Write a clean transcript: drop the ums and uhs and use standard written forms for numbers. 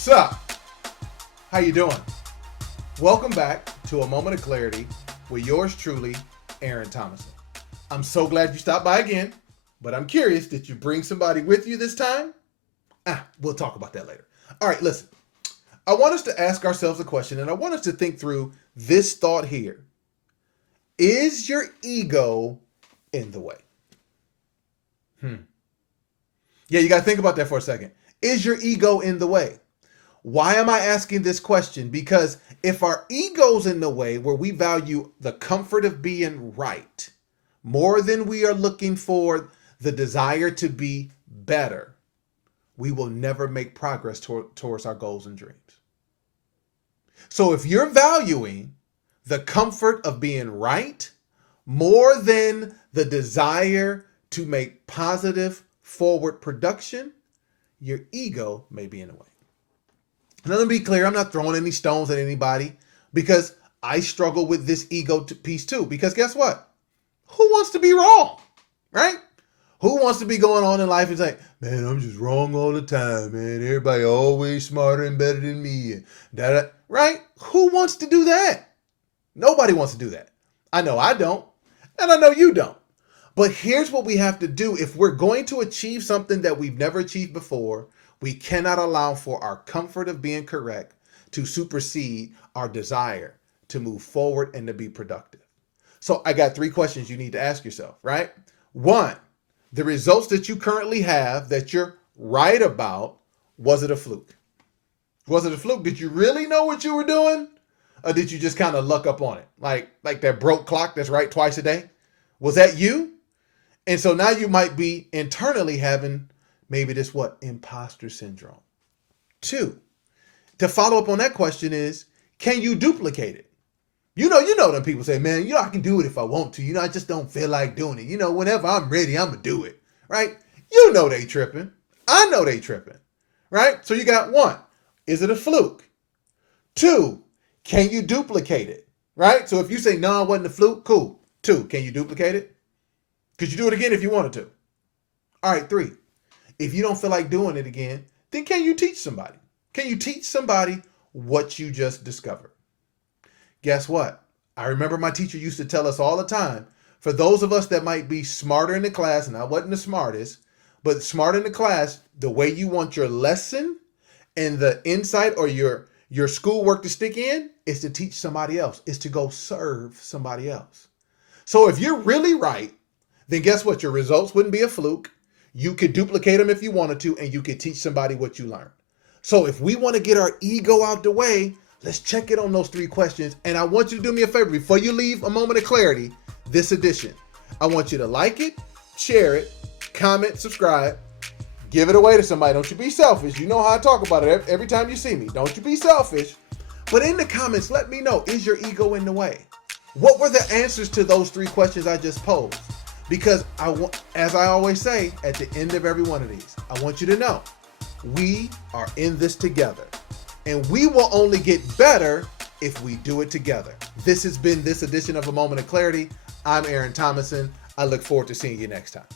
What's up? How you doing? Welcome back to A Moment of Clarity with yours truly, Aaron Thomason. I'm so glad you stopped by again, but I'm curious, did you bring somebody with you this time? We'll talk about that later. All right, listen. I want us to ask ourselves a question, and I want us to think through this thought here. Is your ego in the way? Yeah, you got to think about that for a second. Is your ego in the way? Why am I asking this question? Because if our ego's in the way, where we value the comfort of being right more than we are looking for the desire to be better, we will never make progress towards our goals and dreams. So if you're valuing the comfort of being right more than the desire to make positive forward production, your ego may be in the way. Now, let me be clear, I'm not throwing any stones at anybody because I struggle with this ego piece too. Because guess what? Who wants to be wrong, right? Who wants to be going on in life and say, man, I'm just wrong all the time, man. Everybody always smarter and better than me. And right? Who wants to do that? Nobody wants to do that. I know I don't, and I know you don't. But here's what we have to do. If we're going to achieve something that we've never achieved before, we cannot allow for our comfort of being correct to supersede our desire to move forward and to be productive. So I got 3 questions you need to ask yourself, right? 1, the results that you currently have that you're right about, was it a fluke? Was it a fluke? Did you really know what you were doing? Or did you just kind of luck up on it? Like that broke clock that's right twice a day? Was that you? And so now you might be internally having maybe this imposter syndrome. 2, to follow up on that question is, can you duplicate it? You know them people say, man, I can do it if I want to. I just don't feel like doing it. Whenever I'm ready, I'm going to do it, right? They tripping. I know they tripping, right? So you got 1, is it a fluke? 2, can you duplicate it, right? So if you say, no, it wasn't a fluke, cool. 2, can you duplicate it? Could you do it again if you wanted to? All right, 3, if you don't feel like doing it again, then can you teach somebody? Can you teach somebody what you just discovered? Guess what? I remember my teacher used to tell us all the time, for those of us that might be smarter in the class, and I wasn't the smartest, but smart in the class, the way you want your lesson and the insight or your schoolwork to stick in is to teach somebody else, is to go serve somebody else. So if you're really right, then guess what? Your results wouldn't be a fluke. You could duplicate them if you wanted to, and you could teach somebody what you learned. So if we want to get our ego out the way, let's check it on those 3 questions. And I want you to do me a favor before you leave A Moment of Clarity this edition. I want you to like it, share it, comment, subscribe, give it away to somebody. Don't you be selfish. You know how I talk about it every time you see me. Don't you be selfish. But in the comments, let me know, is your ego in the way? What were the answers to those 3 questions I just posed? Because as I always say, at the end of every one of these, I want you to know we are in this together, and we will only get better if we do it together. This has been this edition of A Moment of Clarity. I'm Aaron Thomason. I look forward to seeing you next time.